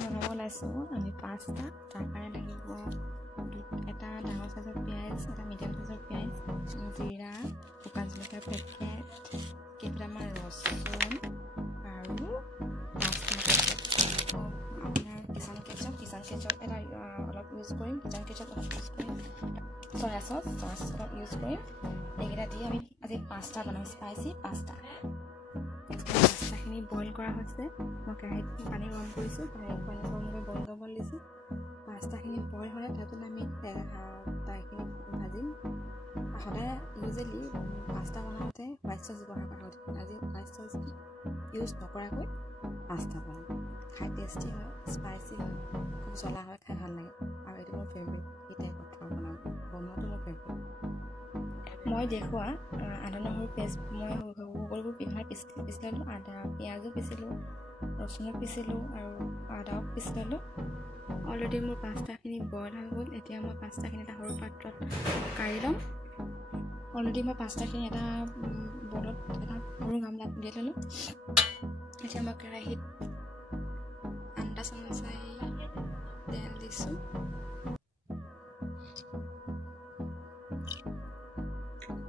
বনাব ওলাইছোঁ আমি পাস্তা। তাৰ কাৰণে লাগিব এটা ডাঙৰ চাইজৰ পিঁয়াজ, এটা মিডিয়াম চাইজৰ পিঁয়াজ, জিৰা, শুকান জলকীয়াৰ পেকেট, কেইটামান ৰচুন আৰু পাস্তা পেকেট। আপোনাৰ কিচেন কেটচআপ এটা অলপ ইউজ কৰিম, কিচেন কেটচআপ অলপ ইউজ কৰিম, চয়া চচ অলপ ইউজ কৰিম। এইকেইটা দি আমি আজি পাস্তা বনাম, স্পাইচি পাস্তা। পাস্তাখিনি বইল কৰা হৈছে। মই কেৰাহীত পানী গৰম কৰিছোঁ, পানী গৰম কৰি বইল কৰিব দিছোঁ। পাস্তাখিনি বইল হ'লে তাৰপিছত আমি তাইখিনি ভাজিম। সদায় ইউজুৱেলি পাস্তা বনাওঁতে হোৱাইট চচ ব্যৱহাৰ কৰা হয়। আজি হোৱাইট চচ ইউজ নকৰাকৈ পাস্তা বনাম। খাই টেষ্টি হয়, স্পাইচি হয়, খুব জ্বলা হয়, খাই ভাল লাগে। আৰু এইটো মোৰ ফেভৰেট। এই টাইপত বনোৱাটো মোৰ ফেভৰেট। মই দেখুওৱা আদা নহৰু পেষ্ট মই সকলোবোৰ পিচি ল'লোঁ। আদা পিঁয়াজো পিচিলোঁ, ৰচুনো পিচিলোঁ আৰু আদাও পিচি ল'লোঁ। অলৰেডি মোৰ পাস্তাখিনি বইল হৈ গ'ল। এতিয়া মই পাস্তাখিনি এটা সৰু পাত্ৰত কাঢ়ি ল'ম। অলৰেডি মই পাস্তাখিনি এটা বলত এটা সৰু গামলাত উলিয়াই ল'লোঁ। এতিয়া মই কেৰাহীত আন্দা চামুচাই তেল দিছোঁ।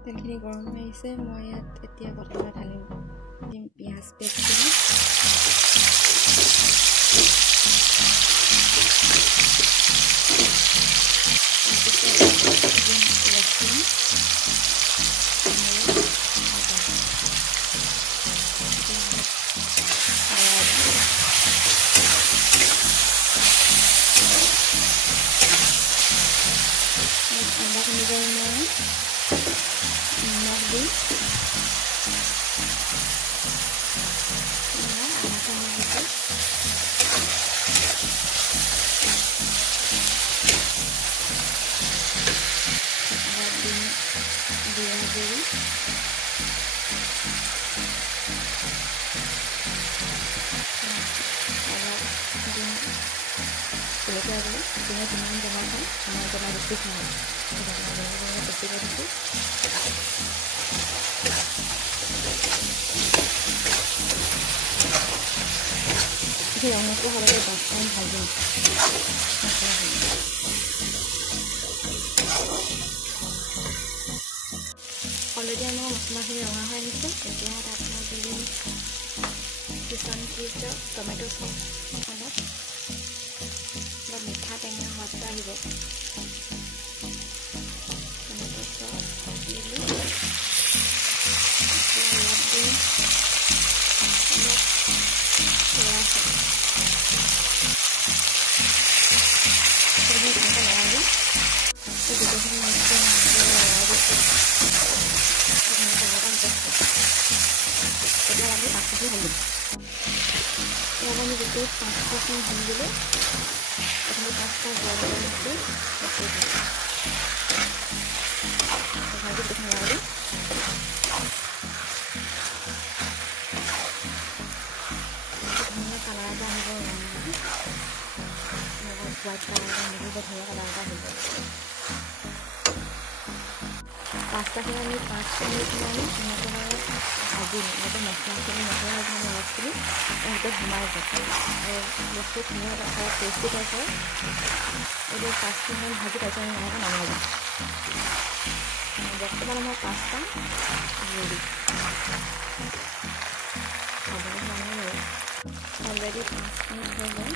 তেলখিনি গৰম হৈ আহিছে। মই ইয়াত এতিয়া বটলত ঢালিম দিম পিঁয়াজ পেষ্টখিনি। আন্দাখিনি গৈ মই নিমখ দিম। জলকীয়া দিলোঁ। যিমান জ্বলা খায় আমাৰ জ্বলা বেছি খায়, বেছিকৈ দিছোঁ। সেই ৰঙটো হ'লে বাচন ভাজিম। অলৰেডি আমাৰ মছলাখিনি ৰঙা হৈ আহিছে। এতিয়া তাত মই দি দিম কিচেন কেটচআপ, টমেটো চচ অলপ মিঠা টেঙা সোৱাদটো আহিব। টমেটো চচ দিলোঁ। অলপ দিম চয়া চচ। তেনেকৈ লৰাই দিম। গোটেইখিনি মিক্স লৰাই দিছোঁ। এতিয়া আমি পাস্তাখিনি ঢালিম। ইয়াত আমি গোটেই পাস্তাখিনি ঢালি দিলোঁ। প্ৰথমে পাস্তা বইল কৰি দিছোঁ। ভাজি গোটেইখিনি লৰাই দিম। ধুনীয়া কালাৰ এটা আহিব, হোৱাইট কালাৰ এটা মিলিব, ধুনীয়া কালাৰ এটা আহিব। পাস্তাখিনি আমি 5 মিনিটমান ধুনীয়াকৈ ভাজিম। যাতে মছলাখিনি ৰসখিনি ভিতৰত সোমাই যায় আৰু বস্তু ধুনীয়া এটা টেষ্টি টাইপ হয়। এইবোৰ 5 মিনিটমান ভাজি তাৰপিছত আমি লাহেকৈ নমাই দিম। বৰ্তমান আমাৰ পাস্তা ৰেডি। খাবলৈ হোৱা নাই বাৰু, অলৰেডি 5 মিনিট হৈ গ'ল।